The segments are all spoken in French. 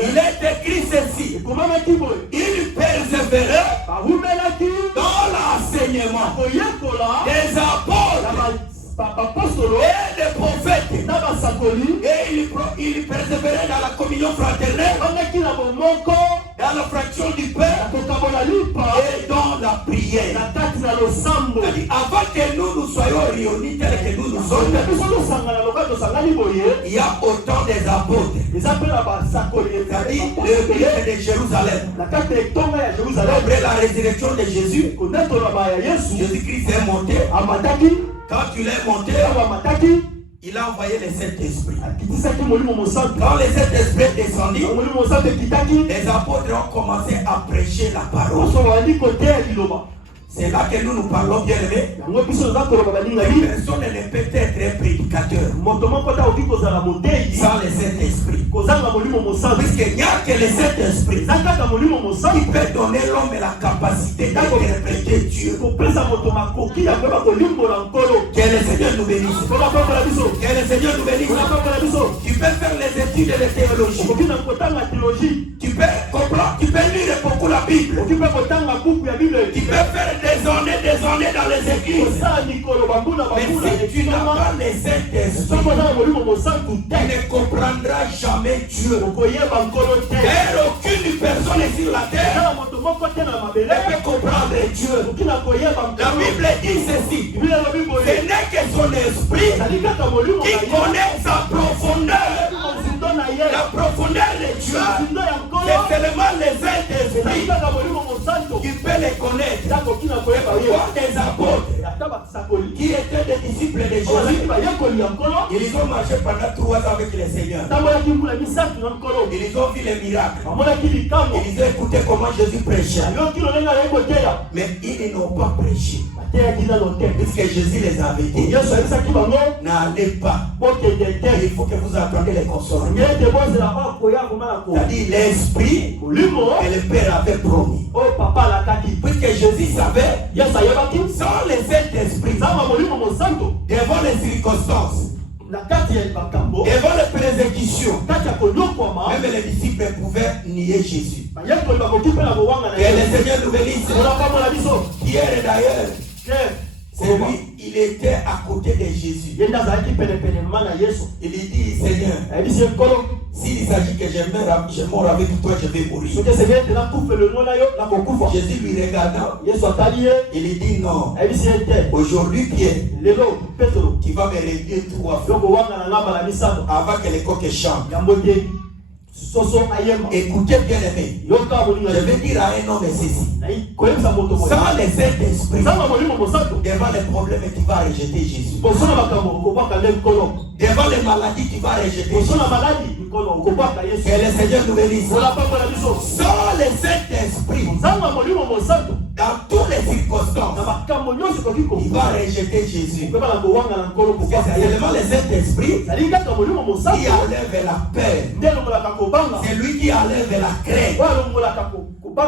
Il est écrit ceci. Il persévérait dans l'enseignement des apôtres et des prophètes. Et il persévérait dans la communion fraternelle, dans la fraction du Père et dans la prière. Avant que nous soyons réunis tels que nous sommes, il y a autant des apôtres. C'est-à-dire le livre de Jérusalem. Après la résurrection de Jésus, Jésus-Christ est monté. Quand il est monté, il a envoyé les sept esprits. Quand les sept esprits sont descendus, les apôtres ont commencé à prêcher la parole. C'est là que nous parlons, bien aimés. Personne ne peut être un prédicateur sans les sept esprits. Puisqu'il n'y a que les sept esprits qui peut donner l'homme la capacité d'interpréter Dieu. Que le Seigneur nous bénisse. Que le Seigneur nous bénisse. Tu peux faire les études de théologie. Tu peux comprendre, tu peux lire beaucoup la Bible. Tu peux faire des années dans les églises. Mais si tu n'as pas les Saint-Esprit, tu ne comprendras jamais Dieu. Car aucune personne sur la terre ne peut comprendre Dieu. La Bible dit ceci. Ce n'est que son esprit qui connaît sa profondeur. La profondeur de Dieu, c'est seulement les Saint-Esprit qui peut les connaître. Des apôtres qui étaient des disciples de Jésus, ils ont marché pendant 3 ans avec les seigneurs. Ils ont vu les miracles. Ils ont écouté comment Jésus prêchait. Mais ils n'ont pas prêché. Puisque Jésus les avait dit, n'allez pas. Il faut que vous attendiez les consolants. C'est-à-dire l'esprit que le Père avait promis. Puisque Jésus savait, sans les Saint-Esprit, devant les circonstances, devant les persécutions, même les disciples pouvaient nier Jésus. Que le Seigneur nous bénisse. Pierre d'ailleurs, c'est lui, il était à côté de Jésus. Il dit, Seigneur, s'il s'agit que je meurs avec toi, je vais mourir. Jésus lui regardant, il dit non. Aujourd'hui, Pierre, tu vas me réduire 3 fois avant que les coqs chantent. Écoutez bien aimé, je vais dire à un homme ceci. Sans les Saint-Esprit, devant les problèmes, tu vas rejeter Jésus. Devant les maladies, tu vas rejeter Jésus. Que le Seigneur nous bénisse. Sans les Saint-Esprit, dans toutes les circonstances, il va rejeter Jésus. C'est seulement les Saint-Esprit qui enlève la paix. C'est lui qui enlève la crainte.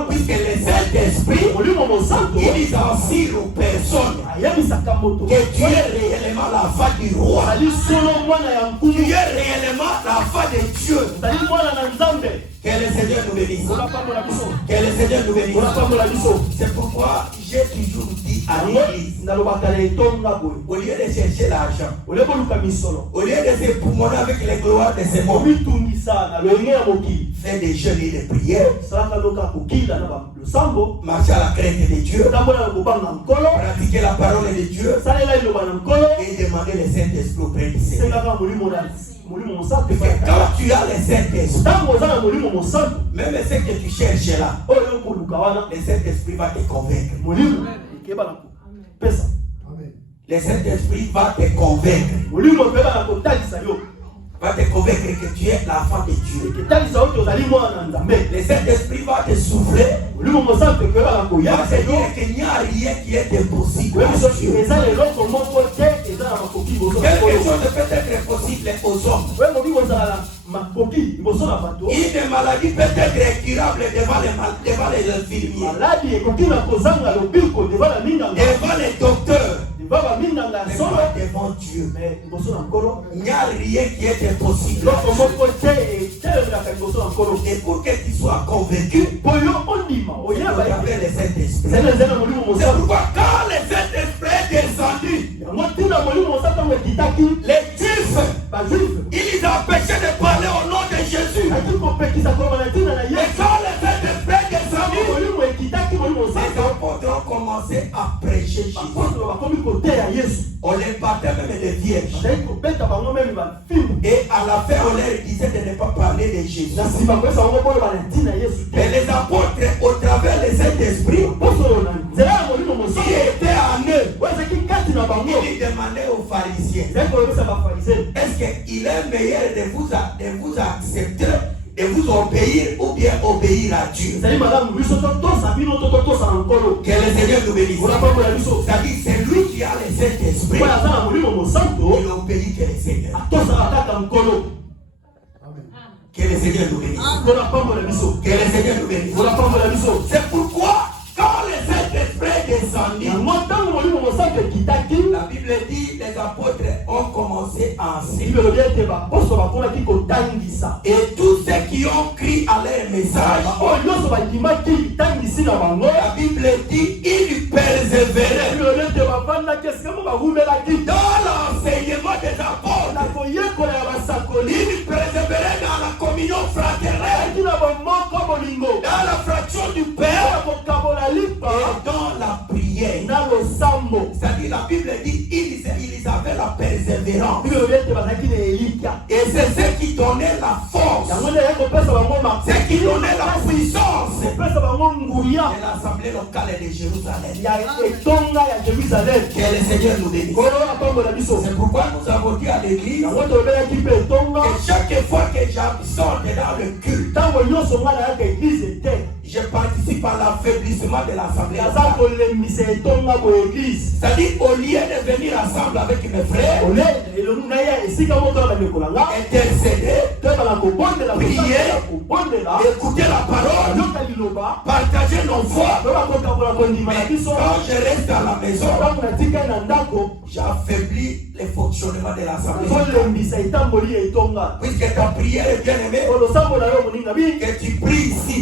Puisque les Saint-Esprit, il dit ainsi aux personnes que tu es réellement la foi du roi. Tu es réellement la foi de Dieu. Que le Seigneur nous bénisse. Que le Seigneur nous bénisse. C'est pourquoi j'ai toujours dit à l'église, au lieu de chercher l'argent, au lieu de se poumoner avec les gloires de ce monde, fais des jeûnes et des prières, marcher à la crainte de Dieu, pratiquer la parole de Dieu et demander le Saint-Esprit auprès du Seigneur. Parce que quand tu as le Saint-Esprit, même ce que tu cherches là, le Saint-Esprit va te convaincre. Le Saint-Esprit va te convaincre. Va te convaincre que tu es l'enfant de Dieu. Le Saint-Esprit va te souffler. Va te dire qu'il n'y a rien qui est impossible. Quelque chose peut être possible aux hommes. Une maladie peut être incurable devant les infirmiers, devant les docteurs. devant Dieu. Il n'y a rien qui est impossible. Et pour que tu sois convaincu, il faut avoir le Saint-Esprit. C'est pourquoi quand le Saint-Esprit est descendu, les Juifs, ils ont empêché de parler au nom de Jésus. Et quand le Saint-Esprit est descendu, les apôtres ont commencé à prêcher Jésus. On les battait même des vierges. Et à la fin, on leur disait de ne pas parler de Jésus. Mais les apôtres, au travers des Saint-Esprit, qui étaient en eux, ils demandaient aux pharisiens, est-ce qu'il est meilleur de vous accepter, de vous obéir ou bien obéir à Dieu? Que le Seigneur nous bénisse. C'est-à-dire, c'est lui qui a le Saint-Esprit. Il obéit que le Seigneur. Que le Seigneur nous bénisse. Que le Seigneur nous bénisse. C'est pourquoi, quand le Saint-Esprit est descendu, la Bible dit les apôtres ont commencé à enseigner. Et tous ceux qui ont crié à leur message, la Bible dit ils persévéraient dans l'enseignement des apôtres. Ils persévéraient dans la communion fraternelle, dans la fraction du Père et dans la prière. C'est-à-dire la Bible dit ils avaient la persévérance. Et c'est ce qui donnait la force. C'est ce qui donnait la puissance. Et l'assemblée locale de Jérusalem. Que le Seigneur nous bénisse. C'est pourquoi nous avons dit à l'église que chaque fois que j'absorbe dans le culte, je participe à l'affaiblissement de l'assemblée. C'est-à-dire, au lieu de venir ensemble avec mes frères, intercéder, prier, écouter la parole, partager nos foi. Mais quand je reste à la maison, j'affaiblis le fonctionnement de l'assemblée. Puisque ta prière est bien aimée, que tu pries ici,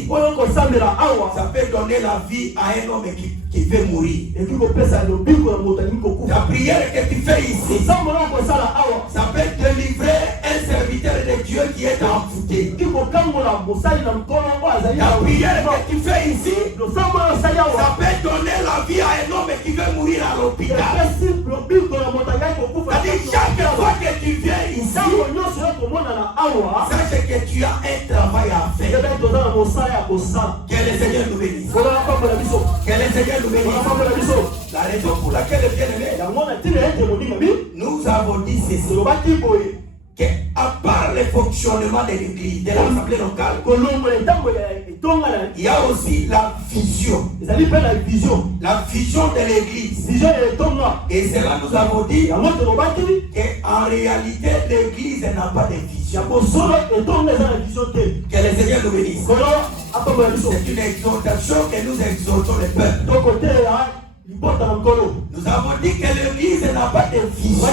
ça peut donner la vie à un homme qui veut mourir. La prière que tu fais ici, ça peut délivrer un serviteur de Dieu qui est amputé. La prière que tu fais ici, ça peut donner la vie à un homme qui veut mourir à l'hôpital. C'est-à-dire, chaque fois que tu viens ici, sache que tu as un travail à faire. Que le Seigneur nous bénisse. Que le Seigneur nous bénisse. La raison pour laquelle, bien aimé, nous avons dit ceci, qu'à part le fonctionnement de l'église, de l'assemblée locale, il y a aussi la vision. La vision de l'église. Et cela nous avons dit qu'en réalité, l'église n'a pas de vision. Que le Seigneur nous bénisse. C'est une exhortation que nous exhortons le peuple. Nous avons dit que l'église n'a pas de vision.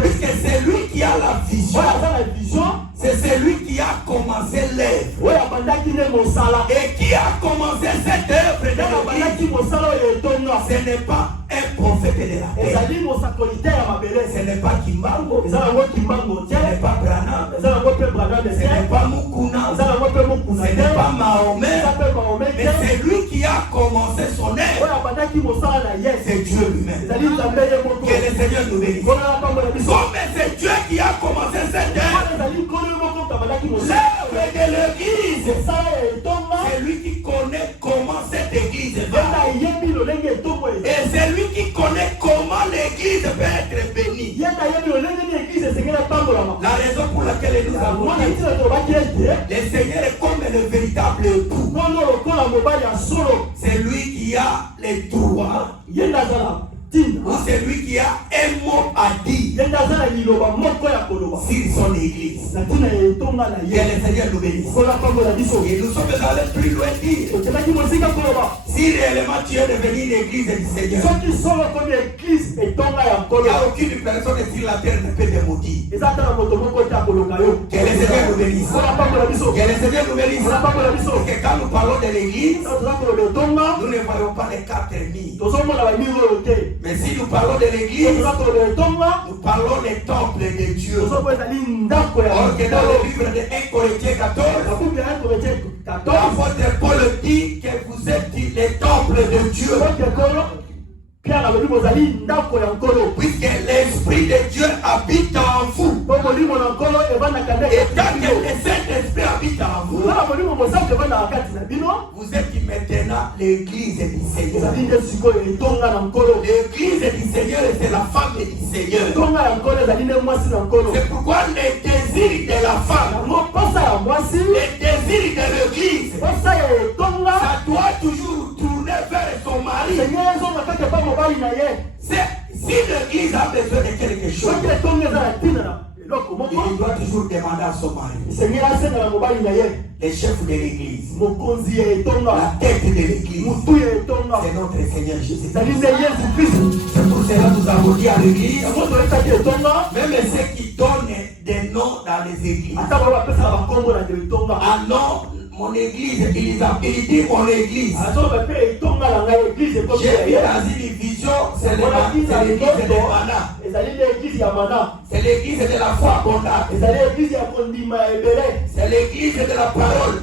Puisque c'est lui qui a la vision. C'est celui qui a commencé l'œuvre. Et qui a commencé cette œuvre de l'église. Ce n'est pas un prophète de la terre. Ce n'est pas Kimbango. Ce n'est pas Branham. Ce n'est pas Mukuna. Ce n'est pas Mahomet. Mais c'est lui qui a commencé son œuvre. C'est Dieu lui-même. Que le Seigneur nous bénisse. Comme c'est Dieu qui a commencé cette œuvre, l'œuvre de l'église, c'est lui qui connaît comment cette église va. Et c'est lui qui connaît comment l'église peut être bénie. La raison pour laquelle nous avons dit, le Seigneur est comme le véritable époux. C'est lui qui a les droits. C'est lui qui a un mot à dire sur son église. Que le Seigneur nous bénisse. Et nous sommes allés plus loin dire. Si réellement tu es devenu une église du Seigneur, il n'y a aucune personne sur la terre ne peut te maudire. Que le Seigneur nous bénisse. Que le Seigneur nous bénisse. Parce que quand nous parlons de l'église, nous ne voyons pas les 4000. Mais si nous parlons de l'église, nous parlons des temples de Dieu. Or que dans le livre de 1 Corinthiens 14, l'apôtre Paul dit que vous êtes les temples de Dieu. Puisque l'Esprit de Dieu habite en vous. Et quand le Saint-Esprit habite en vous, vous êtes maintenant l'église du Seigneur. L'église du Seigneur, c'est la femme du Seigneur. C'est pourquoi les désirs de la femme, les désirs de l'église, ça doit toujours tourner vers son mari. Si l'église a besoin de quelque chose, il doit toujours demander à son mari. Les chefs de l'église, la tête de l'église, c'est notre Seigneur Jésus. C'est pour cela que nous avons dit à l'église, même ceux qui donnent des noms dans les églises. Ah non, mon église, il dit mon église. J'ai vu dans une vision, c'est l'église de Mana. C'est l'église de la foi abondante. C'est l'église de la parole.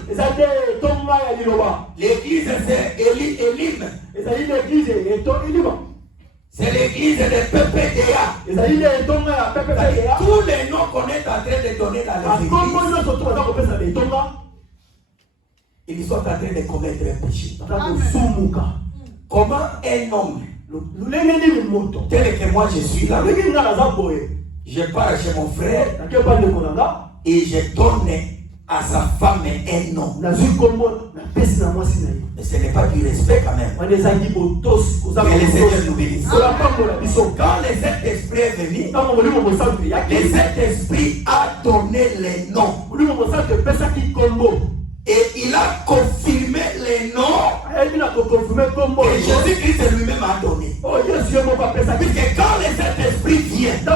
L'église c'est Elim. C'est l'église de PPDA. Tous les noms qu'on est en train de donner dans les églises, ils sont en train de commettre un péché. Comment un homme, tel que moi je suis là, je pars chez mon frère et je donne à sa femme un nom. Mais ce n'est pas du respect quand même. Que le Seigneur nous bénisse. Quand le Saint-Esprit est venu, le Saint-Esprit a donné les noms. Et il a confirmé les noms que Jésus-Christ lui-même a donné. Puisque quand le Saint-Esprit vient, le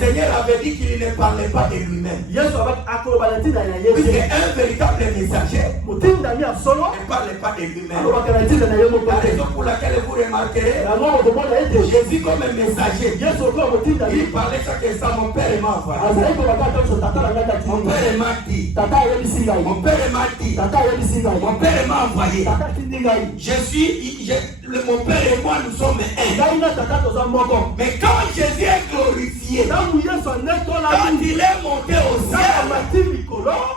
Seigneur avait dit qu'il ne parlait pas de lui-même. Puisque un véritable messager ne parlait pas de lui-même. La raison pour laquelle vous remarquerez Jésus comme un messager, il parlait chaque instant. Mon père m'a envoyé. Mon père m'a dit. Mon père m'a dit. Mon père m'a envoyé. Mon père et moi nous sommes un. Mais quand Jésus est glorifié, quand il est monté au ciel,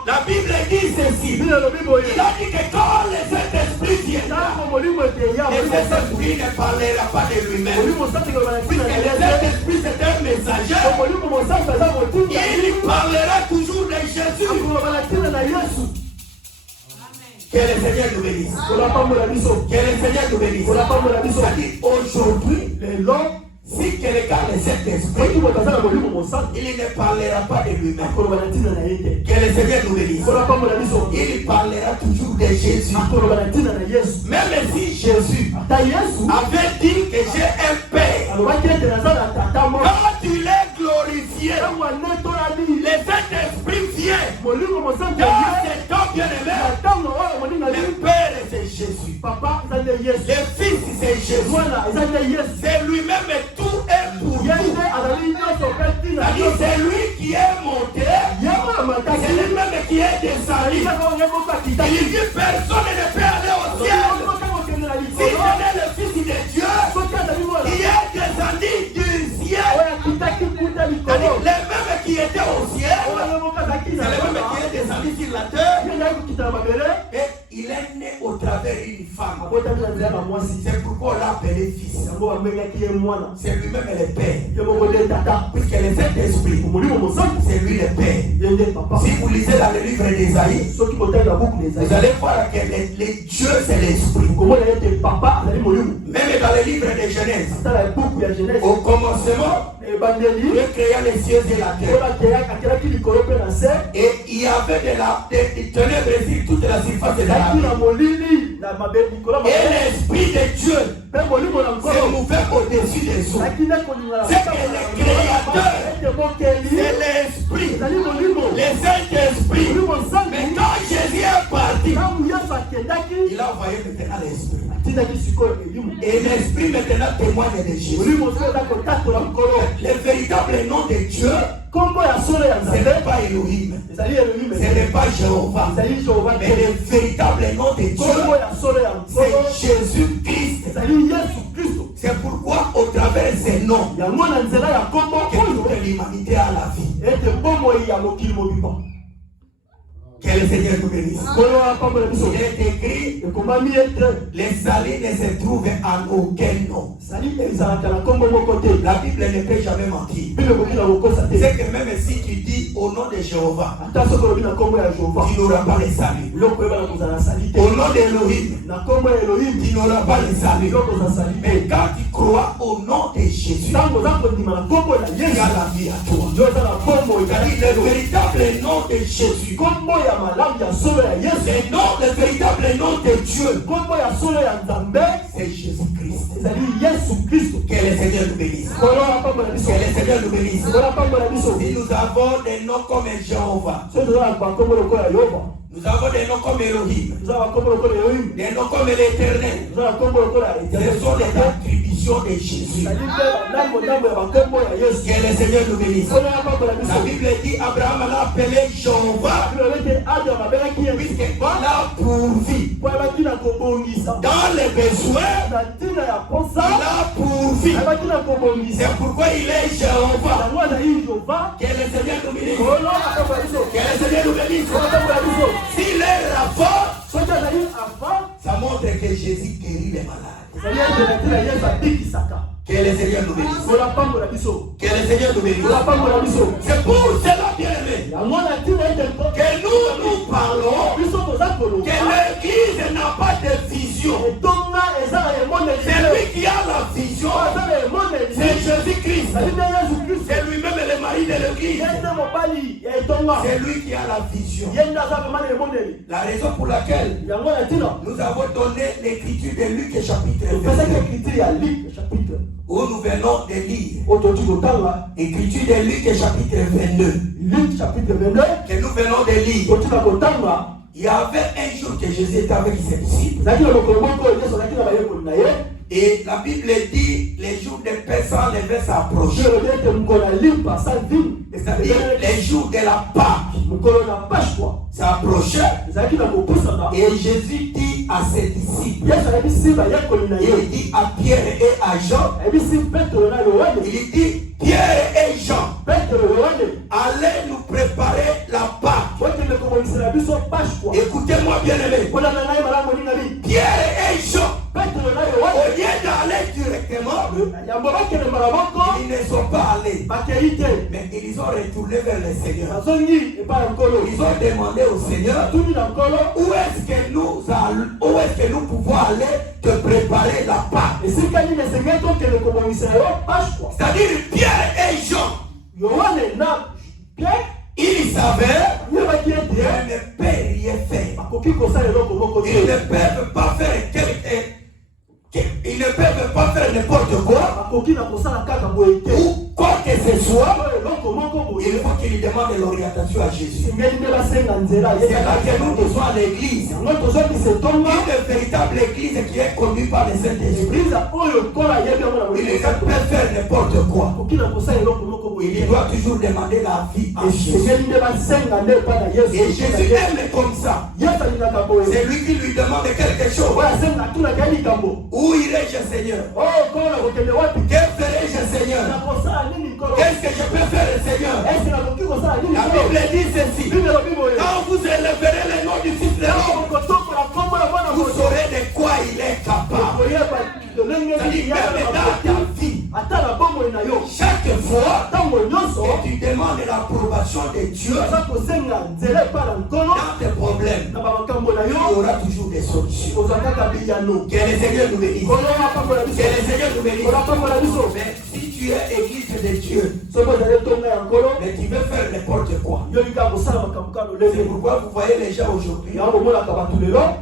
la Bible dit ceci. Il a dit que quand le Saint-Esprit viendra, le Saint-Esprit ne parlera pas de lui-même. Puisque le Saint-Esprit c'est un messager, il parlera toujours de Jésus. Que le Seigneur nous bénisse. Que le Seigneur nous bénisse. C'est-à-dire aujourd'hui, si quelqu'un a le Saint-Esprit, il ne parlera pas de lui-même. Que le Seigneur nous bénisse. Il parlera toujours de Jésus. Même si Jésus avait dit que j'ai un Père, quand tu l'es glorifié, le Saint-Esprit vient. Dans cet homme bien-aimé, le Père c'est Jésus. Le Fils c'est Jésus. C'est lui-même tout est pour nous. C'est-à-dire c'est lui qui est monté. C'est lui-même qui est descendu. Il dit personne ne peut aller au ciel. Si je n'ai le Fils de Dieu qui est descendu du ciel, c'est-à-dire les mêmes qui étaient au ciel, c'est les mêmes qui est descendu sur la terre. Et il est né au travers d'une femme. C'est pourquoi on l'a appelé fils. C'est lui-même le Père. Puisque le Saint-Esprit, c'est lui le Père. Si vous lisez dans le livre d'Ésaïe, vous allez voir que le Dieu c'est l'Esprit. Même dans le livre de Genèse, au commencement, Dieu créa les cieux et la terre. Et il y avait des ténèbres sur toute la surface de la terre. Et l'Esprit de Dieu s'est mouvait au-dessus des eaux. C'est que le Créateur, c'est l'Esprit, le Saint-Esprit. Mais quand Jésus est parti, il a envoyé maintenant l'Esprit. Et l'Esprit maintenant témoigne de Jésus. Le véritable nom de Dieu, ce n'est pas Elohim, ce n'est pas Jéhovah, mais le véritable nom de Dieu, c'est Jésus-Christ. C'est pourquoi au travers de ces noms que toute l'humanité a la vie. Que le Seigneur nous bénisse. Il est écrit, les salis ne se trouvent en aucun nom. La Bible ne peut jamais mentir. C'est que même si tu dis au nom de Jéhovah, tu n'auras pas le salut. Au nom d'Elohim, tu n'auras pas le salut. Mais quand tu crois au nom de Jésus, tu as la vie à toi. C'est le véritable nom de Jésus. Le véritable nom de Dieu, c'est Jésus-Christ. Que le Seigneur nous bénisse. Que le Seigneur nous bénisse. Si nous avons des noms comme Jéhovah, nous avons des noms comme Elohim, des noms comme l'Éternel, ce sont des attributions de Jésus. Que le Seigneur nous bénisse. La Bible dit Abraham l'a appelé Jéhovah, puisqu'il a pourvu dans les besoins, il a pourvu. C'est pourquoi il est Jéhovah. Que le Seigneur nous bénisse. Que le Seigneur nous bénisse. S'il est Rapha, ça montre que Jésus guérit les malades. Que le Seigneur nous bénisse. Que le Seigneur nous bénisse. C'est pour cela, bien-aimé, que nous parlons que l'Église n'a pas de vision. C'est lui qui a la vision. C'est Jésus-Christ. C'est lui-même le mari de l'Église. C'est lui qui a la vision. La raison pour laquelle nous avons donné l'écriture de Luc chapitre 22. Où nous venons de lire. Écriture de Luc chapitre 22. Que nous venons de lire. Il y avait un jour que Jésus était avec ses disciples. Et la Bible dit les jours de Pessah devaient s'approcher. C'est-à-dire les jours de la Pâque s'approchaient. Et Jésus dit à ses disciples, il dit à Pierre et à Jean, il dit Pierre et Jean, allez nous préparer la Pâque. Écoutez-moi bien aimé. Pierre et Jean, au lieu d'aller directement, ils ne sont pas allés, mais ils ont retourné vers le Seigneur. Ils ont demandé au Seigneur, où est-ce que nous pouvons aller te préparer la Pâque? C'est-à-dire Pierre et Jean, ils savaient qu'ils ne peuvent rien faire. Ils ne peuvent pas faire ils ne peuvent pas faire n'importe quoi. Ou quoi que ce soit, il faut qu'ils demandent l'orientation à Jésus. C'est là que nous devons à l'église. Une véritable église qui est conduite par le Saint-Esprit. Il ne peut faire n'importe quoi. Il doit toujours demander la vie à Jésus. Et Jésus aime comme ça. C'est lui qui lui demande quelque chose. Où irai-je, Seigneur? Que ferai-je, Seigneur? Qu'est-ce que je peux faire, Seigneur? La Bible dit ceci. Quand vous élèverez le nom du Fils de l'homme, vous saurez de quoi il est capable. C'est-à-dire, même dans ta vie, chaque fois que tu demandes l'approbation de Dieu dans tes problèmes, il y aura toujours des solutions. Que le Seigneur nous bénisse. Que le Seigneur nous bénisse. Mais si tu es église de Dieu, mais tu veux faire n'importe quoi. C'est pourquoi vous voyez les gens aujourd'hui.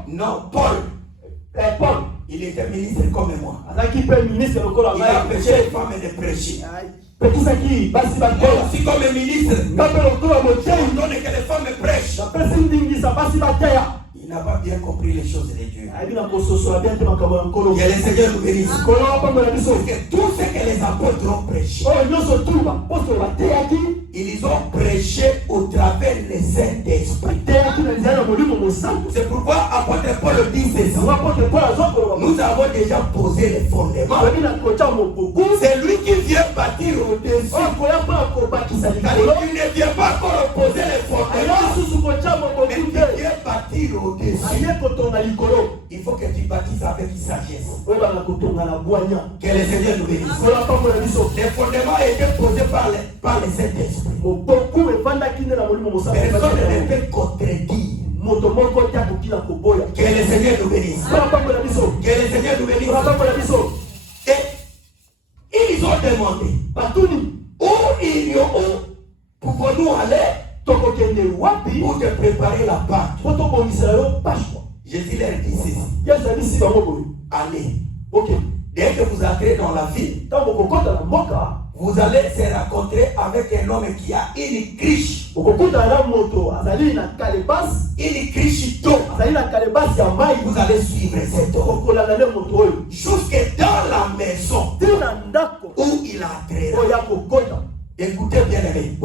Non, Paul, il était ministre comme moi. Il a empêché les femmes de prêcher. Aussi comme ministre, on donne que les femmes prêchent. Il n'a pas bien compris les choses de Dieu. Que le Seigneur nous bénisse. Que tout ce que les apôtres ont prêché, ils ont prêché au travers des Saint-Esprit. C'est pourquoi apôtre Paul dit ceci. Nous avons déjà posé les fondements. C'est lui qui vient bâtir au-dessus. Il ne vient pas encore poser les fondements, mais il vient bâtir au-dessus. Il faut que tu bâtisses avec sagesse. Que le Seigneur nous bénisse. Les fondements étaient posés par les Saint-Esprit. Personne ne peut contredire. Que le Seigneur nous bénisse. Que le Seigneur nous bénisse. Et ils ont demandé où pouvons-nous aller pour te préparer la Pâque. Jésus leur dit ceci. Allez. Dès que vous entrez dans la ville, vous allez se rencontrer avec un homme qui a une criche. Une criche d'eau. Vous allez suivre cette eau jusque dans la maison où il entrera. Écoutez bien aimé.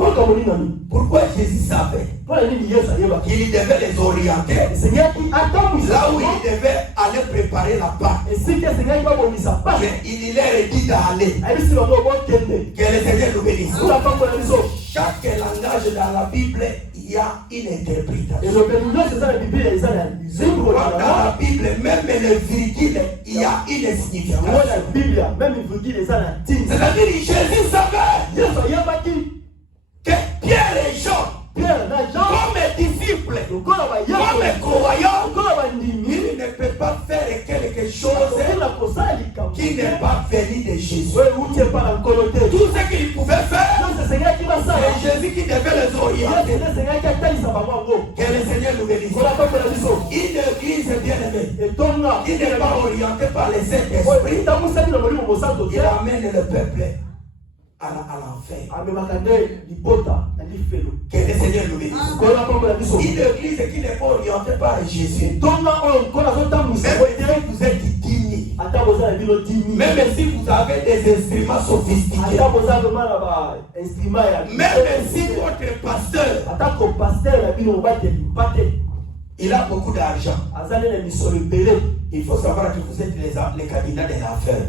Pourquoi Jésus savait qu'il devait les orienter là où il devait aller préparer la Pâque. Mais il leur dit d'aller. Que le Seigneur nous bénisse. Chaque langage dans la Bible, il y a une interprétation. Dans la Bible, même les virgules, il y a une signification. C'est-à-dire que Jésus savait que Pierre et Jean, comme disciples, comme croyants, il ne peut pas faire quelque chose qui n'est pas venu de Jésus. Tout ce qu'il pouvait faire, c'est Jésus qui devait les orienter. Que le Seigneur nous bénisse. Une église bien-aimée qui n'est pas orientée par les Saint-Esprit, il amène le peuple à l'enfer. Que le Seigneur nous bénisse. Une église qui n'est pas orientée par Jésus, même si vous êtes digne, même si vous avez des instruments sophistiqués, même si votre pasteur, il a beaucoup d'argent, il faut savoir que vous êtes les candidats de l'enfer.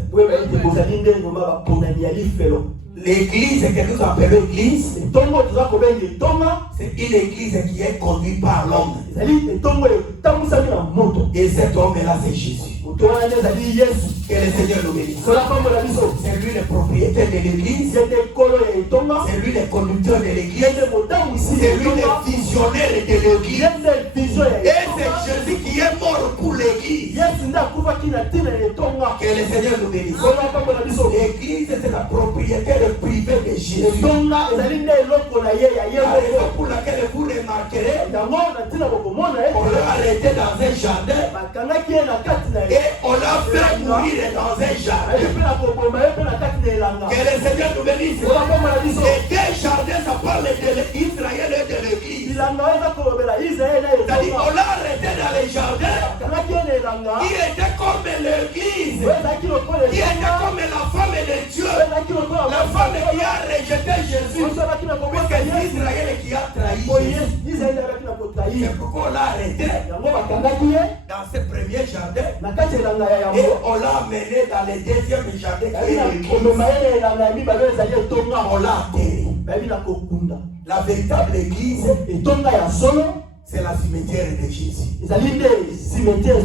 L'église que nous appelons église, c'est une église qui est conduite par l'homme. Et cet homme-là, c'est Jésus. Que le Seigneur nous bénisse. C'est lui le propriétaire de l'église. C'est lui le conducteur de l'église. C'est lui le visionnaire de l'église. Et c'est Jésus qui est mort pour l'église. Que le Seigneur nous bénisse. L'église, c'est la propriétaire privée de Jésus. La raison pour laquelle vous remarquerez, on l'a arrêté dans un jardin et on l'a fait mourir dans un jardin. Que le Seigneur nous bénisse. Et des jardins, ça parle de l'Israël et de l'église. C'est-à-dire on l'a arrêté dans les jardins. Il était comme l'église. Il était comme la femme de Dieu. La femme qui a rejeté Jésus. Puisque c'est Israël qui a trahi Jésus. C'est pourquoi on l'a arrêté dans ce premier jardin. Et on l'a amené dans le deuxième jardin qui est l'église. On l'a atterri. La véritable église, c'est la cimetière de Jésus. Que le Seigneur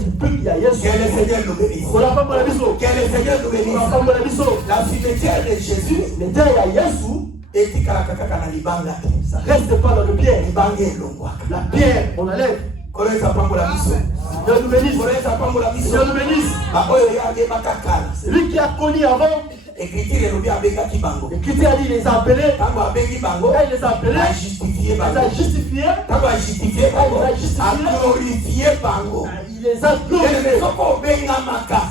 nous bénisse. Que le Seigneur nous bénisse. La cimetière de Jésus, ça reste pas dans le pierre. La pierre, on enlève. Celui qui a connu avant, L'écriture est Abega Kibango. L'écriture a dit, il les a appelés. Tango Abegi Bango. Là, il les a appelés. A justifié Bango. Il les a justifiés. Tango a justifié Bango. A glorifié Bango. Il les a glorifiés.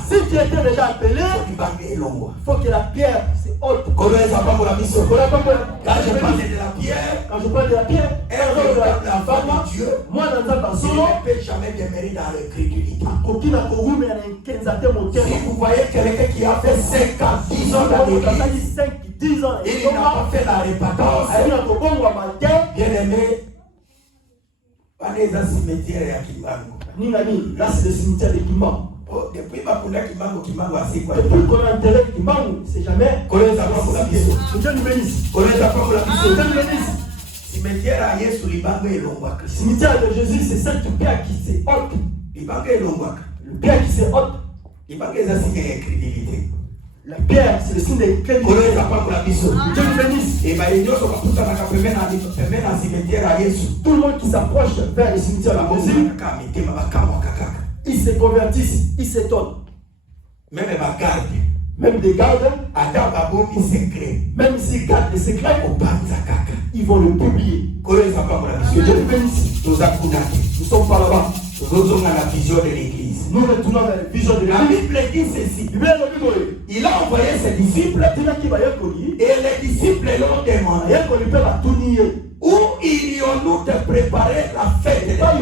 Si tu étais déjà appelé, il faut que la pierre se ôte. Quand je parle de la pierre, moi dans ta personne, je ne peux jamais demeurer dans l'incrédulité. Si vous voyez quelqu'un qui a fait 5 ans, 10 ans dans l'église, il n'a pas fait la répétence, bien aimé, on est dans le cimetière à Kimbango. Là c'est le cimetière de Kimbango. Depuis Kimbango a quoi? Depuis qu'on a enterré Kimbango, c'est jamais. Cimetière à Yesu Libango et Longwaka. Cimetière de Jésus, c'est cette pierre qui se ôte. Libango et Longwaka. Le pierre qui se ôte. Libango est un signe d'incrédulité. La pierre, c'est le signe d'incrédulité. Dieu nous bénisse. Et tout le monde qui s'approche vers le cimetière de Jésus, ils se convertissent, ils s'étonnent. Même les gardes. Même des gardes, même s'ils gardent les secrets, ils vont le publier. Que Dieu nous bénisse. Nous sommes par là-bas. La vision de l'église. Nous retournons vers la vision de La l'église. Bible dit ceci. Il a envoyé ses disciples et les disciples l'ont demandé. Où irions-nous te préparer la fête de Pâques?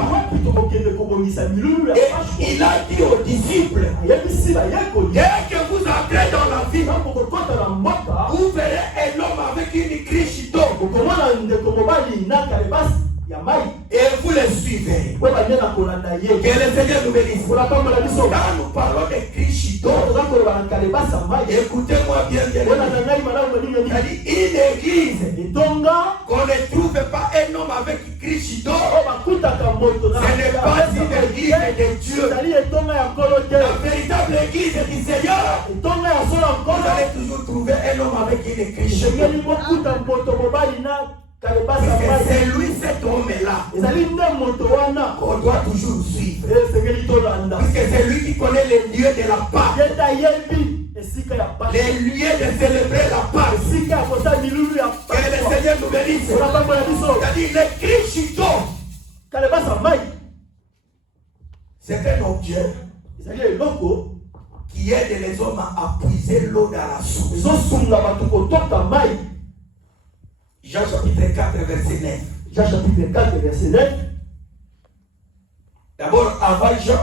Et il a dit aux disciples, dès que vous entrez dans la ville, vous verrez un homme avec une criche d'eau. Et vous les suivez. Que le Seigneur nous bénisse. Quand nous parlons de criche d'eau, écoutez-moi bien, une église qu'on ne trouve pas un homme avec criche d'eau, ce n'est pas une église de Dieu. La véritable église du Seigneur, vous allez toujours trouver un homme avec une criche d'eau. C'est lui, cet homme-là, qu'on doit toujours suivre. Puisque c'est lui qui connaît les lieux de la Pâque. Les lieux de célébrer la Pâque. Que le Seigneur nous bénisse. C'est-à-dire les criches d'eau. C'est un objet qui aide les hommes à puiser l'eau dans la source. Jean chapitre 4, verset 9. Jean chapitre 4, verset 9. D'abord, avant Jean,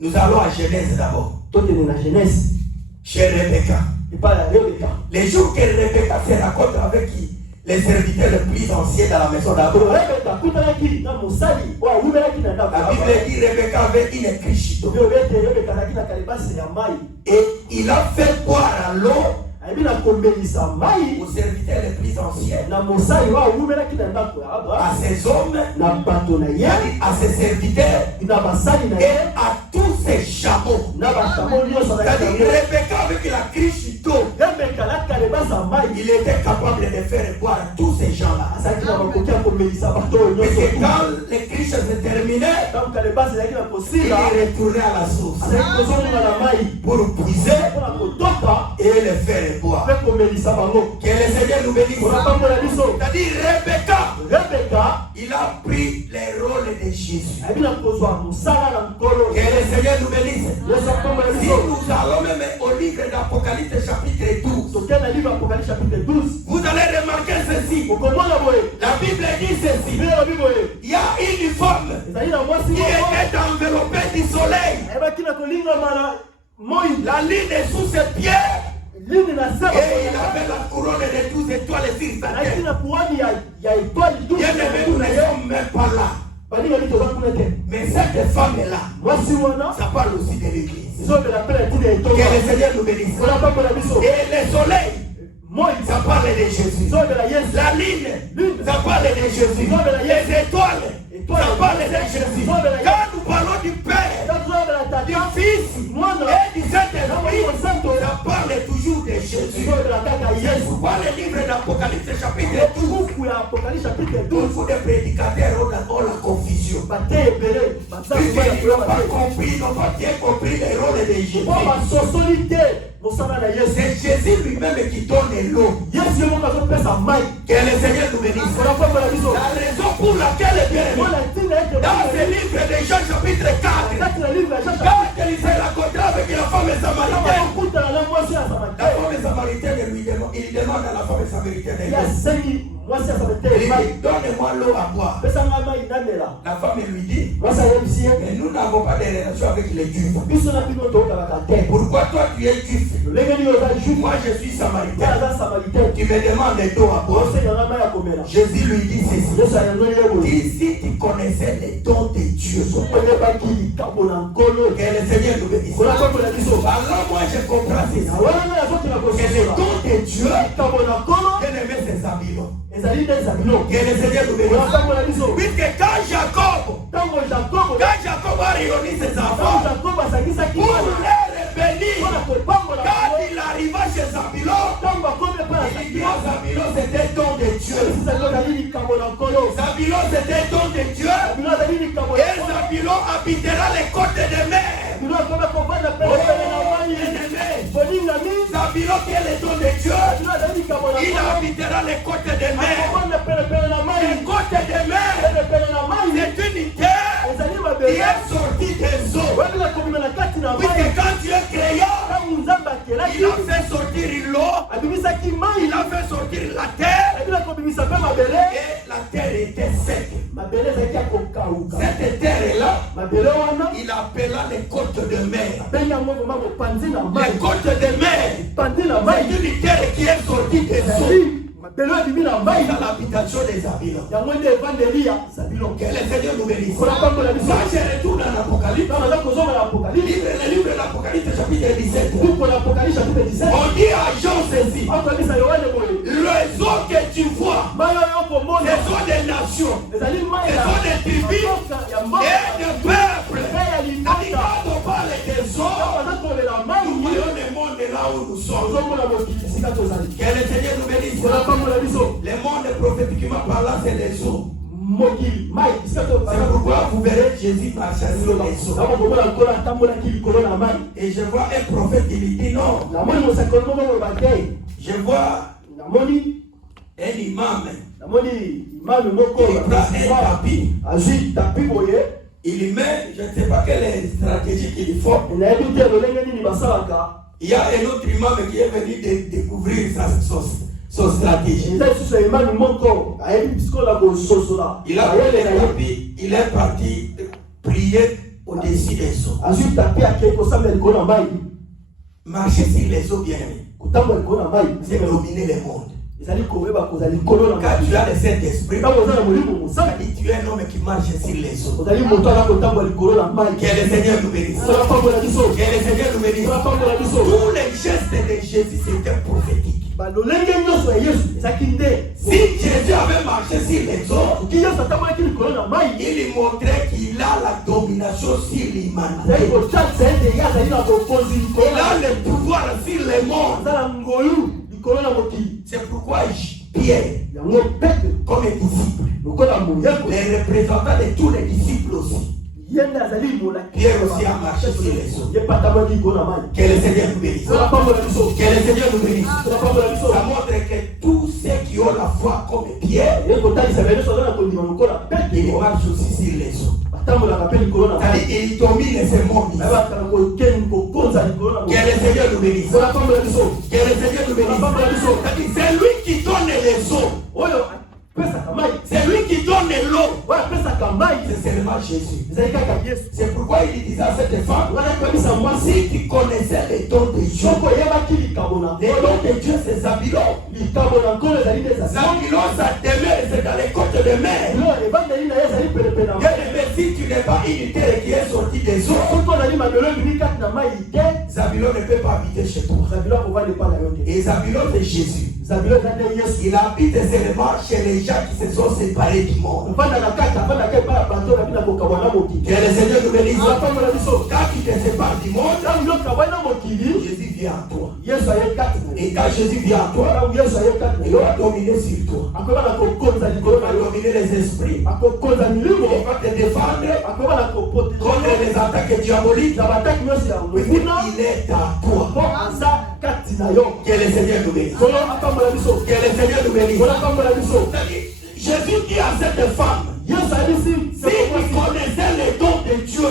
nous allons à Genèse d'abord. Chez Rebecca. Les jours que Rebecca se rencontre avec les serviteurs les plus anciens dans la maison d'Abraham. La Bible dit Rebecca avait une criche d'eau. Et il a fait boire à l'eau aux serviteurs les plus anciens, à ses hommes, à ses serviteurs et à tous ses chameaux. C'est-à-dire Rebecca avec la criche d'eau, il était capable de faire boire à tous ces gens-là. Parce que quand les criches se terminaient, il retournait à la source pour puiser et les faire boire. Que le Seigneur nous bénisse. C'est-à-dire Rebecca, il a pris les rôles de Jésus. Que le Seigneur nous bénisse. Si nous allons même au livre d'Apocalypse chapitre 12, vous allez remarquer ceci. La Bible dit ceci. Il y a une femme qui était enveloppée du soleil. La lune est sous ses pieds. Et il avait la couronne de 12 étoiles sur sa tête. Bien aimé, nous ne sommes même pas là. Mais cette femme-là, ça parle aussi de l'église. Que le Seigneur nous bénisse. Et le soleil, ça parle de Jésus. La lune, ça parle de Jésus. Les étoiles, ça parle de Jésus. Quand nous parlons du Père, du Fils et du Saint-Esprit, ça parle toujours de Jésus. Pourquoi le livre d'Apocalypse chapitre 12, beaucoup de prédicateurs ont la confusion. Puisqu'ils n'ont pas bien compris le rôle de Jésus. C'est Jésus lui-même qui donne l'eau. Que le Seigneur nous bénisse. La raison pour laquelle, bien dans ce livre de Jean chapitre 4, quand il s'est rencontré avec la femme samaritaine, la femme samaritaine il demande à la femme samaritaine, donne-moi l'eau à boire. La femme lui dit, mais nous n'avons pas de relation avec les Juifs. Pourquoi toi tu es juif? Moi je suis samaritain. Tu me demandes de l'eau à boire. Jésus lui dit ceci. Si tu connaissais les dons de Dieu, que le Seigneur nous bénisse. Alors moi je comprends ceci. Que les dons de Dieu, bien-aimé, c'est Zabulon. Que le Seigneur nous bénisse. Puisque quand Jacob a réuni ses enfants pour les bénir, quand il arriva chez Zabulon, il dit à Zabulon c'était don de Dieu. Zabulon c'était don de Dieu. Et Zabulon habitera les côtes de mer. Zabulon qui est le don de Dieu, il habitera les côtes de mer. Les côtes de mer, c'est une terre qui est sortie des eaux. Puisque quand Dieu créa, il a fait sortir l'eau, il a fait sortir la terre, et la terre était sec. Cette terre-là, il appela les côtes de mer. Les côtes de mer, c'est une terre qui est sortie des eaux. Dans l'habitation des Zabulon. Que le Seigneur nous bénisse. Quand je retourne dans l'Apocalypse, le livre de l'Apocalypse chapitre 17, on dit à Jean ceci: les eaux que tu vois, ce sont des nations, ce sont des tribus et des peuples. Quand on parle des eaux, nous voyons le monde là où nous sommes. Que le Seigneur nous bénisse. Le monde prophétiquement parlant, c'est les eaux. C'est pourquoi vous verrez Jésus marcher sur les eaux. Et je vois un prophète qui lui dit non. Je vois un imam. Il prend un tapis. Il met, je ne sais pas quelle stratégie qu'il faut. Il y a un autre imam qui est venu découvrir son stratégie. Il est parti prier au-dessus des eaux. Marcher sur les eaux, bien aimé, c'est dominer le monde. Quand tu as le Saint-Esprit, tu es un homme qui marche sur les eaux. Que le Seigneur nous bénisse. Que le Seigneur nous bénisse. Tous les gestes de Jésus c'était prophétique. Si Jésus avait marché sur les eaux, il montrait qu'il a la domination sur l'humanité. Il a le pouvoir sur le monde. C'est pourquoi Pierre, comme un disciple, les représentants de tous les disciples aussi, Pierre aussi a marché sur les eaux. Que le Seigneur nous bénisse. Que le Seigneur nous bénisse. Ça montre que tous ceux qui ont la foi comme Pierre, ils marchent aussi sur les eaux. Il domine ce monde. Que le Seigneur nous bénisse. Que le Seigneur nous bénisse. C'est lui qui donne les eaux. C'est lui qui donne l'eau. C'est seulement Jésus. C'est pourquoi il disait à cette femme: si tu connaissais les dons de Dieu, les dons de Dieu c'est Zabulon. Zabulon, ça demeure, c'est dans les côtes de mer. Mais si tu n'es pas une terre qui est sortie des eaux, Zabulon ne peut pas habiter chez toi. Et Zabulon c'est Jésus. Il habite seulement chez les gens qui se sont séparés du monde. Que le Seigneur nous bénisse. Quand tu te sépares du monde, Jésus vient à toi. Et quand Jésus vient à toi, il va dominer sur toi. Il va dominer les esprits. Il va te défendre contre les attaques diaboliques. Il est à toi. Que le Seigneur nous bénisse. Que le Seigneur nous bénisse. Jésus dit à cette femme, si tu connaissais les dons de Dieu,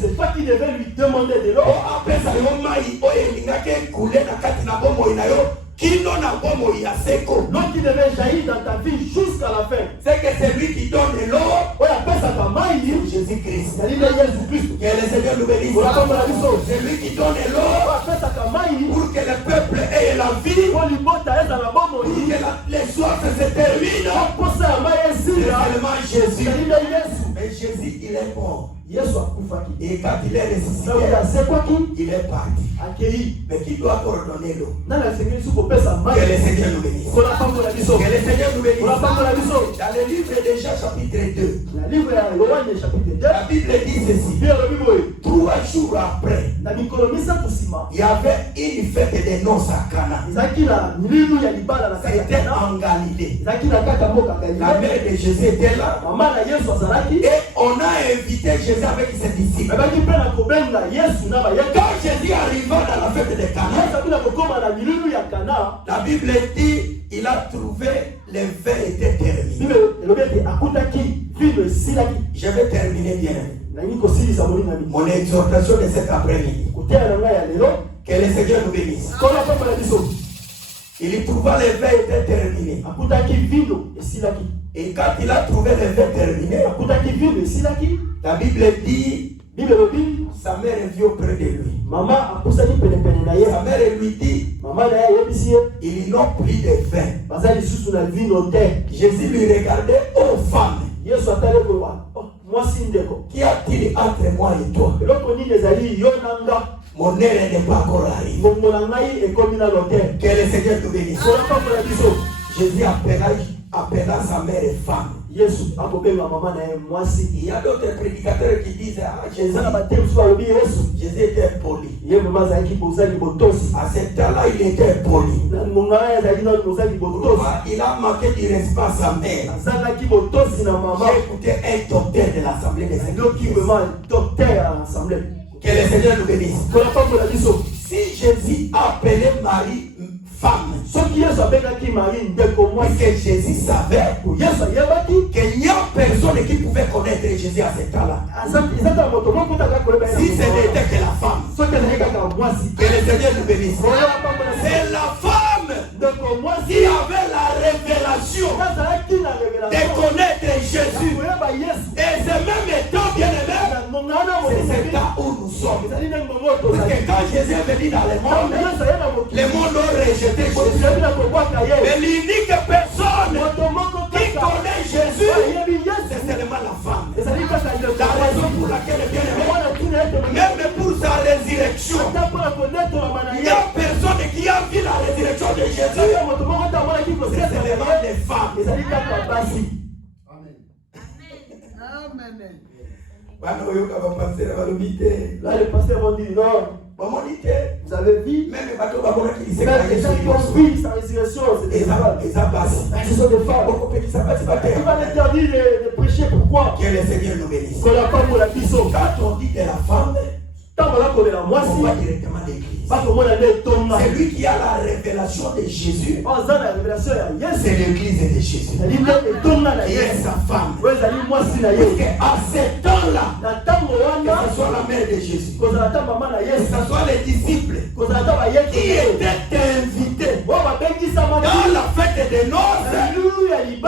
c'est toi qui devais lui demander de l'eau. L'eau qui devait jaillir dans ta vie jusqu'à la fin. C'est que c'est lui qui donne l'eau. Jésus-Christ. Que le Seigneur nous bénisse. C'est lui qui donne l'eau pour que le peuple ait la vie, pour que les soifs se terminent. C'est seulement Jésus. Mais Jésus, il est mort. Et quand il est ressuscité, il est parti. Mais qui doit ordonner l'eau? Que le Seigneur nous bénisse. Que le Seigneur nous bénisse. Dans le livre de Jean chapitre 2, la Bible dit ceci. 3 jours après, il y avait une fête de noces à Cana. C'était en Galilée. La mère de Jésus était là. Et on a invité Jésus avec ses disciples. Quand Jésus arriva dans la fête de Cana, la Bible dit il a trouvé le vin était terminé. Je vais terminer bien. Mon exhortation de cet après-midi. Que le Seigneur nous bénisse. Il trouva le vin était terminé. Et quand il a trouvé le vin terminé, la Bible dit sa mère vient auprès de lui. Sa mère lui dit ils n'ont pris de vin. Jésus lui regardait, oh femme, qu'y a-t-il entre moi et toi? Mon heure n'est pas encore arrivée. Que le Seigneur te bénisse. Jésus appela sa mère et femme. Il y a d'autres prédicateurs qui disent Jésus était poli. À ce temps-là, il était poli. Il a manqué du respect à sa mère. J'ai écouté un docteur de l'Assemblée des Églises. Que le Seigneur nous bénisse. Si Jésus appelait Marie femme, que Jésus savait qu'il n'y a personne qui pouvait connaître Jésus à ce temps-là. Si ce n'était que la femme. Que le Seigneur nous bénisse. C'est la femme qui avait la révélation de connaître Jésus. Et ce même temps, bien aimé, c'est ce temps où nous sommes. Parce que quand Jésus est venu dans le monde a rejeté Jésus. Mais l'unique personne qui connaît Jésus, c'est seulement la femme. La raison pour laquelle, bien aimé, même pour sa résurrection, il n'y a personne qui a vu la résurrection de Jésus. C'est seulement des femmes. Là, le pasteur va dire non. Vous avez vu, même les bateaux qui ont vu sa résurrection, c'est des femmes. Ce sont des femmes. Il va l'interdire de prêcher. Pourquoi? Que le Seigneur nous bénisse. Quand on dit de la femme, on va directement l'église. C'est lui qui a la révélation de Jésus. C'est l'église de Jésus. Qui est sa femme. Parce qu'à ce temps-là, que ce soit la mère de Jésus, que ce soit les disciples qui étaient invités dans la fête des noces, ils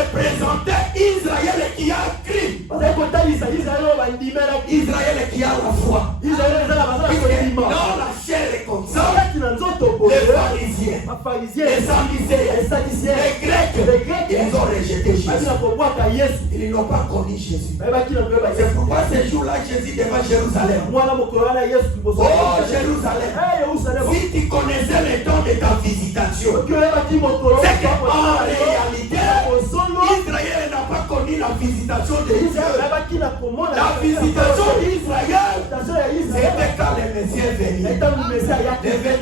représentaient Israël qui a crié. Israël qui a la foi. Dans la chair et comme ça, les pharisiens, les sadducéens, les Grecs, ils ont rejeté Jésus. Ils n'ont pas connu Jésus. C'est pourquoi ce jour-là, Jésus devant Jérusalem. Oh Jérusalem, si tu connaissais les temps de ta visitation, c'est qu'en réalité, Israël n'a pas connu la visitation de Dieu. La visitation d'Israël, C'était quand le Messie est venu.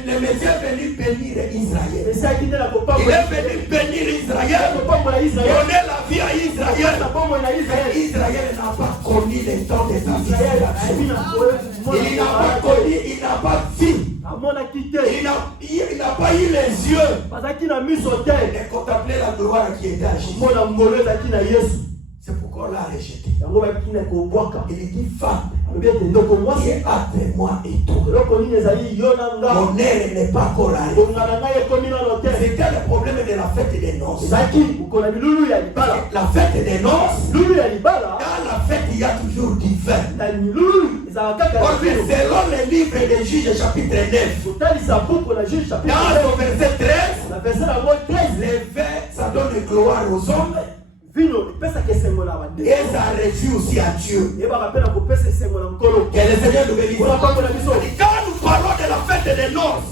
Le Messie est venu bénir Israël. Il est venu bénir Israël. Donner la vie à Israël. Israël n'a pas connu les temps de sa vie. Il n'a pas connu, il n'a pas vu. Il n'a pas eu les yeux de contempler la gloire qui était à Jésus. C'est pourquoi on l'a rejeté. Il dit femme, qui est entre moi et toi. Mon air n'est pas encore arrivé. C'était le problème de la fête des noces. La fête des noces, dans la fête il y a toujours du vin. Or, selon le livre des Juges chapitre 9, dans le verset 13, le vin ça donne gloire aux hommes. Et ça réussit aussi à Dieu. Que le Seigneur nous bénisse. Quand nous parlons de la fête des noces,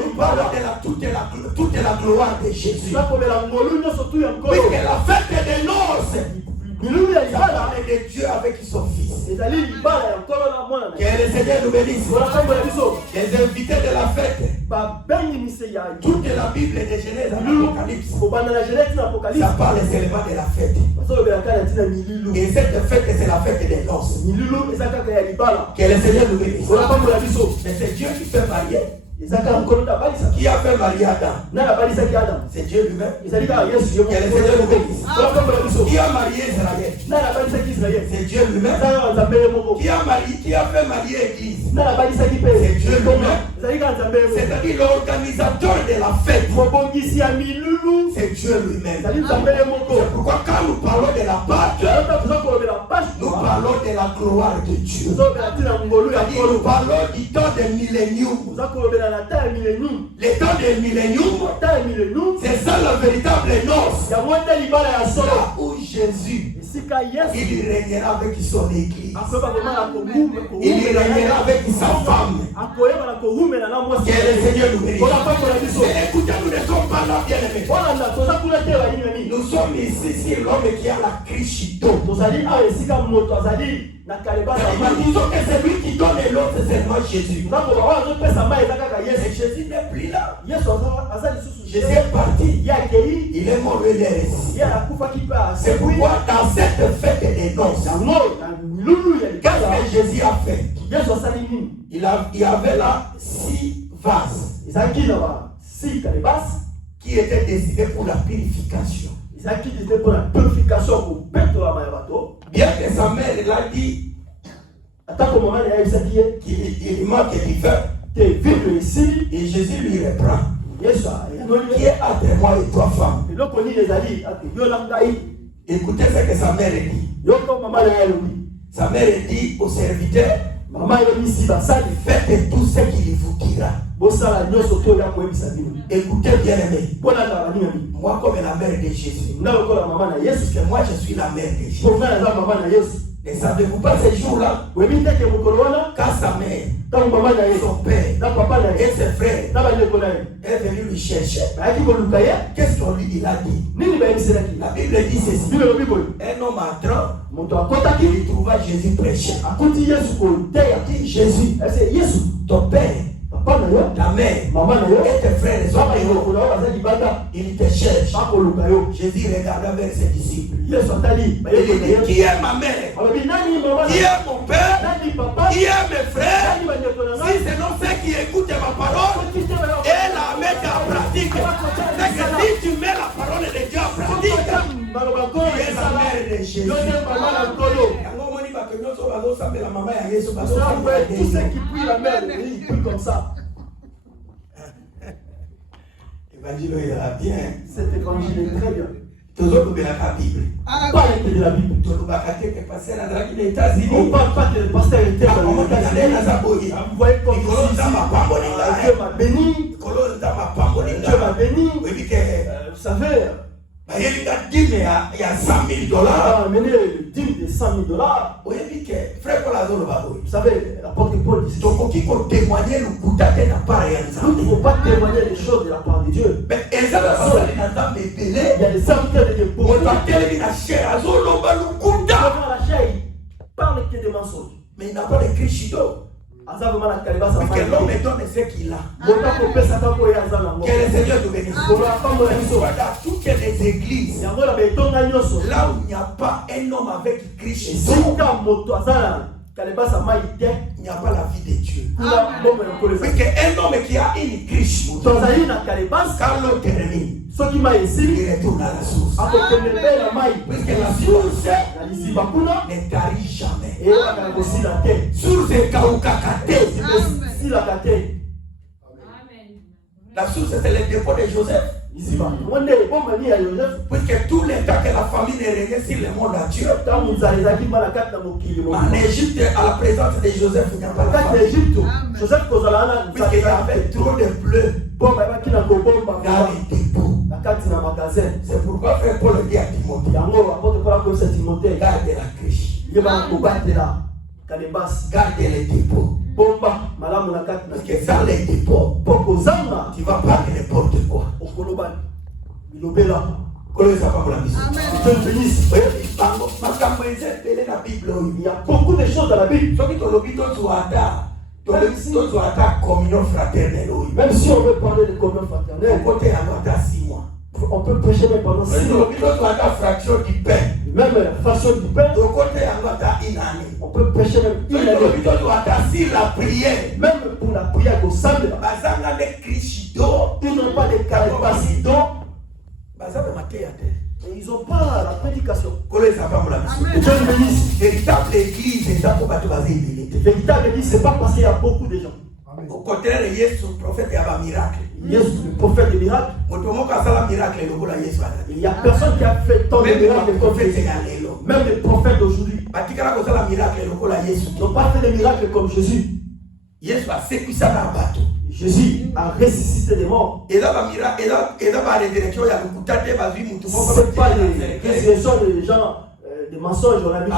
nous parlons de toute la gloire de Jésus. Mais que la fête des noces, ça parle de Dieu avec son Fils. Que le Seigneur nous bénisse. Les invités de la fête. Toute la Bible de Genèse à l'Apocalypse, ça parle seulement de la fête. Et cette fête, c'est la fête des noces. Que le Seigneur nous bénisse. Mais c'est Dieu qui fait marier. Qui a fait marier Adam? C'est Dieu lui-même. Que le Seigneur nous bénisse. Qui a marié Israël? C'est Dieu lui-même. Qui a fait marier l'Église? C'est Dieu lui-même. C'est-à-dire l'organisateur de la fête. C'est Dieu lui-même. C'est pourquoi quand nous parlons de la Pâque, nous parlons de la gloire de Dieu. Nous parlons du temps des milléniums. Le temps des milléniums, c'est ça la véritable noce. Là où Jésus, il régnera avec son église. Il régnera avec sa femme. Que le Seigneur nous bénisse. Mais écoutez, nous ne sommes pas là, bien-aimés. Nous sommes ici sur l'homme qui a la Christo. Disons que c'est lui qui donne l'autre, c'est seulement Jésus. Et Jésus n'est plus là. Jésus est parti. Il est mort et il est ressuscité. C'est pourquoi dans cette fête des noces, qu'est-ce que Jésus a fait? Il y avait là 6 vases qui étaient destinés pour la purification. Bien que sa mère l'a dit qu'il manque du vin, et Jésus lui reprend. Qui est entre moi et toi, femme? Écoutez ce que sa mère dit. Sa mère dit aux serviteurs, faites tout ce qu'il vous dira. Écoutez bien aimé. Moi comme la mère de Jésus, parce que moi je suis la mère de Jésus. Ne savez-vous pas ces jours-là, quand sa mère, son père et ses frères est venu lui chercher, qu'est-ce qu'on lui a dit? La Bible dit ceci. Un homme entrant, il trouva Jésus prêcher. Il dit Jésus, ton père, ta mère et tes frères ils te cherchent. Jésus regarda vers ses disciples. Il dit, qui est ma mère? Qui est mon père? Qui est mes frères? Si c'est non ceux qui écoutent ma parole et la mettent en pratique. C'est que si tu mets la parole de Dieu en pratique, tu es la mère de Jésus. Tous ceux qui prient la mère, ils prient comme ça. L'évangile est bien. Cet évangile est très bien. Toujours de la Bible. Pas de la Bible. On ne parle pas que le pasteur était dans les États-Unis. Vous voyez comme Dieu m'a béni. Dieu m'a béni. Vous savez, il y a 100 000 $. Amener le dîme de 100 000 $. Vous savez, l'apôtre Paul dit il ne faut pas témoigner les choses de la part de Dieu. Il y a des serviteurs de Dieu. Devant la chair, il parle que des mensonges. Mais il n'a pas de Christo. Parce que l'homme donne ce qu'il a. Que le Seigneur nous bénisse. Dans toutes les églises, là où il n'y a pas un homme avec Christ, il n'y a pas la vie de Dieu. Parce qu'un homme qui a une Christ, quand l'autre termine, il retourne à la source. Parce que la source ne tarit jamais. Source Kaukakate. La source, c'est le dépôt de Joseph. Puisque tout le temps que la famille est régnée sur le monde entier, en Égypte, à la présence de Joseph, il n'y a pas la famille. Puisqu'il y avait trop de bleu dans les dépôts. C'est pourquoi frère Paul dit à Timothée, garde la crèche, garde les dépôts. Parce que dans les dépôts, tu vas pas n'importe quoi. Il y a beaucoup de choses dans la Bible. Communion fraternelle. Même si on veut parler de communion fraternelle, on peut prêcher même pendant 6 mois. Fraction du pain. Même la fraction du pain. On peut prêcher même une année. La prière. Même pour la prière au sein de ils n'ont pas de capacité. Et ils n'ont pas la prédication. Véritable église, c'est pas parce qu'il y a beaucoup de gens. Au contraire, Jésus, le prophète, il y a un miracle. Jésus, le prophète de miracle. Il n'y a personne qui a fait tant de miracles comme Jésus. Même les prophètes d'aujourd'hui n'ont pas fait de miracles comme Jésus. Jésus a ressuscité des morts. Ce n'est pas les résurrections des gens, des mensonges. On a mis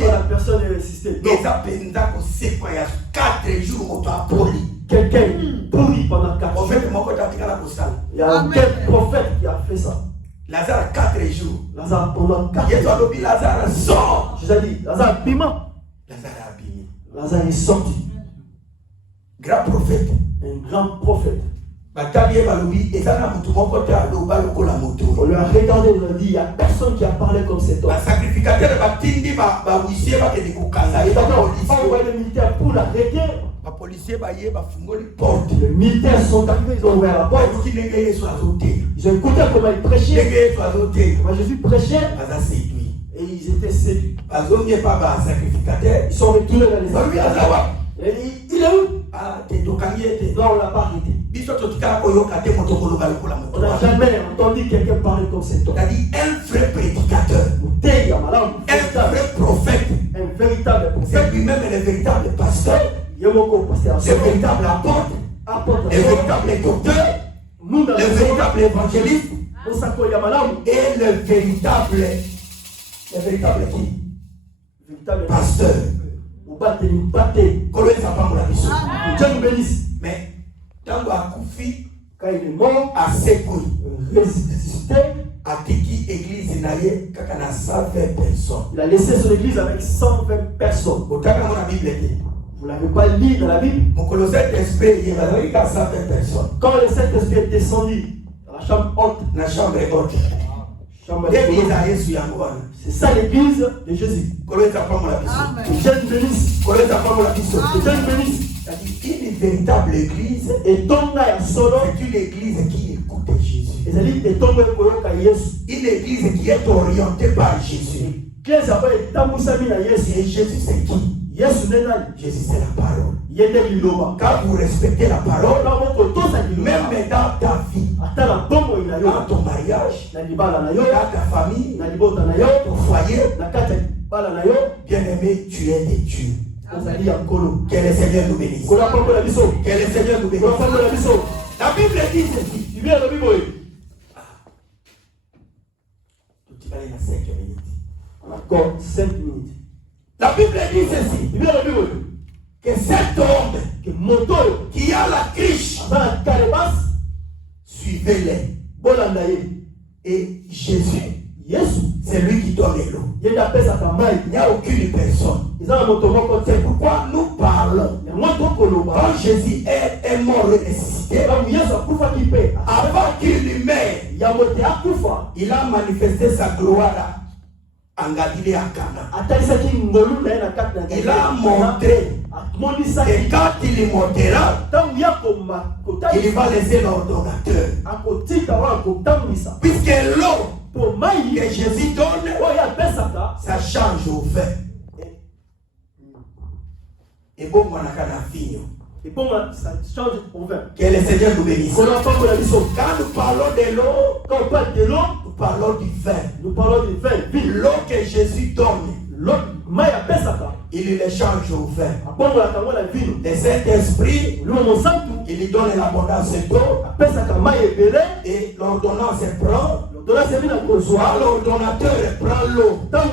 la personne est ressuscitée. Quelqu'un pourri pendant 4 jours. Il y a aucun prophète qui a fait ça. Lazare 4 jours. Lazare pendant 4 jours. Lazare sort. Je vous ai dit, Lazare piment. Lazare est sorti. Grand prophète. Un grand prophète. On lui a regardé et on a dit, il n'y a personne qui a parlé comme cet homme. Et d'abord, on envoie les militaires pour l'arrêter. Les militaires sont arrivés, ils ont ouvert la porte. Ils ont écouté comment il prêchait. Comment Jésus prêchait. Et ils étaient séduits. Ils sont retournés dans les armées. Il est où? Non, on l'a pas arrêté. On n'a jamais entendu quelqu'un parler comme cet homme. Un vrai prédicateur. Un vrai prophète. Un véritable prophète. C'est lui-même le véritable pasteur. Le véritable apôtre. Le véritable docteur. Le véritable évangéliste. Et le véritable qui? Pasteur. Mais quand il est mort, à ses couilles, ressuscité, à Tiki église, il a 120 personnes. Il a laissé son église avec 120 personnes. Vous ne l'avez pas lu dans la Bible? Quand le Saint-Esprit est descendu dans la chambre haute, c'est ça l'église de Jésus. Une véritable église est une église qui écoute Jésus. Une église qui est orientée par Jésus. Et Jésus c'est qui? Jésus c'est la parole. Quand vous respectez la parole, même dans ta vie, dans ton mariage, dans ta famille, ton foyer, bien-aimé, tu es de Dieu. Que le Seigneur nous bénisse. Que le Seigneur nous bénisse. La Bible dit ceci. Tu viens de la Bible. Tu vas aller dans 5 minutes. Encore 5 minutes. La Bible dit ceci. Tu viens de la Bible. Que cet homme qui a la criche, suivez-les. Et Jésus C'est lui qui donne l'eau. Il n'y a aucune personne. C'est pourquoi nous parlons. Quand Jésus est mort ressuscité, avant qu'il meure, il a manifesté sa gloire en Galilée à Cana. Il a montré que quand il montera, il va laisser l'ordonnateur. Puisque l'eau que Jésus donne, ça change au vin. Et bon, on a qu'à finir. Et bon, ça change au vin. Que le Seigneur nous bénisse. Quand nous parlons de l'eau, quand on parle de l'eau, nous parlons du vin. Nous parlons du vin. L'eau que Jésus donne, l'eau, il le change au vin. Le Saint-Esprit, il lui donne l'abondance d'eau. Et l'ordonnance prend. L'ordonnateur prend l'eau. Quand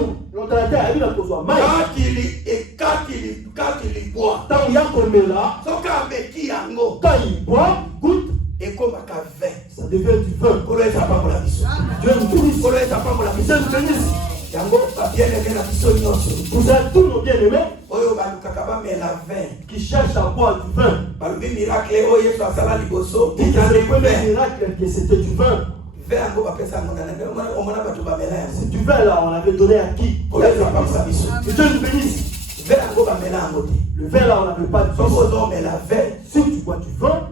il boit, quand il boit, goûte, et comme un vin, ça devient du vin. Dieu nous bénisse. Vous êtes tous nos bien-aimés qui cherchent à boire du vin. C'est le premier miracle que c'était du vin. C'est du vin là, on avait donné à qui? Que Dieu nous bénisse. Le vin là, on n'avait pas de vin. Si tu bois du vin,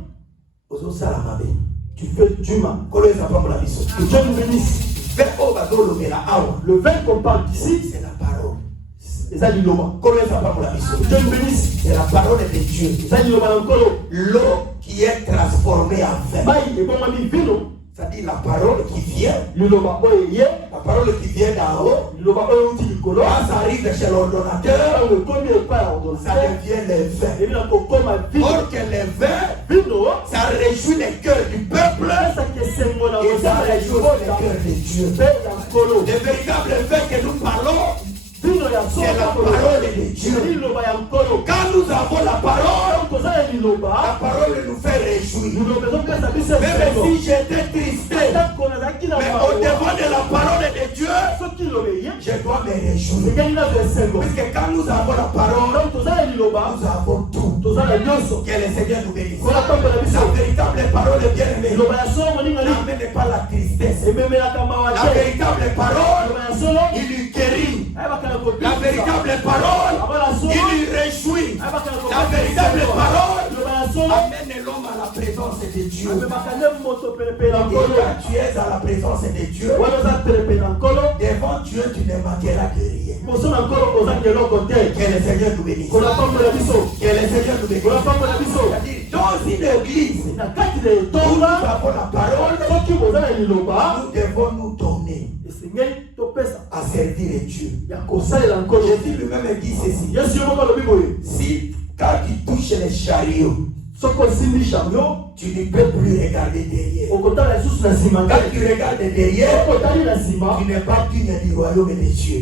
tu fais du mal. Que Dieu nous bénisse. Le vin qu'on parle d'ici, c'est la parole. Dieu nous bénisse. C'est la parole de Dieu. L'eau qui est transformée en vin. C'est-à-dire la parole qui vient. La parole qui vient d'en haut. Quand ça arrive chez l'ordonnateur, ça devient le vin. Or que le vin, ça réjouit les cœurs du peuple. Et ça réjouit les cœurs de Dieu. Le véritable vin que nous parlons, c'est la parole de Dieu. Quand nous avons la parole nous fait réjouir. Même si j'étais triste, mais au devant de la parole de Dieu, je dois me réjouir. Parce que quand nous avons la parole, nous avons tout. Que le Seigneur nous bénisse. La véritable parole est bien aimée. N'amène pas la tristesse. La véritable parole, il lui guérit. La véritable parole, il lui réjouit. La véritable parole amène l'homme à la présence de Dieu. Et quand tu es à la présence de Dieu, devant Dieu, tu ne manqueras de rien. Que le Seigneur nous bénisse. Que le Seigneur nous bénisse. C'est-à-dire, dans une église, nous avons la parole, nous devons nous donner à servir Dieu. Jésus lui-même dit ceci. Si quand tu touches les chariots, tu ne peux plus regarder derrière. Quand tu regardes derrière, tu n'es pas digne du royaume de Dieu.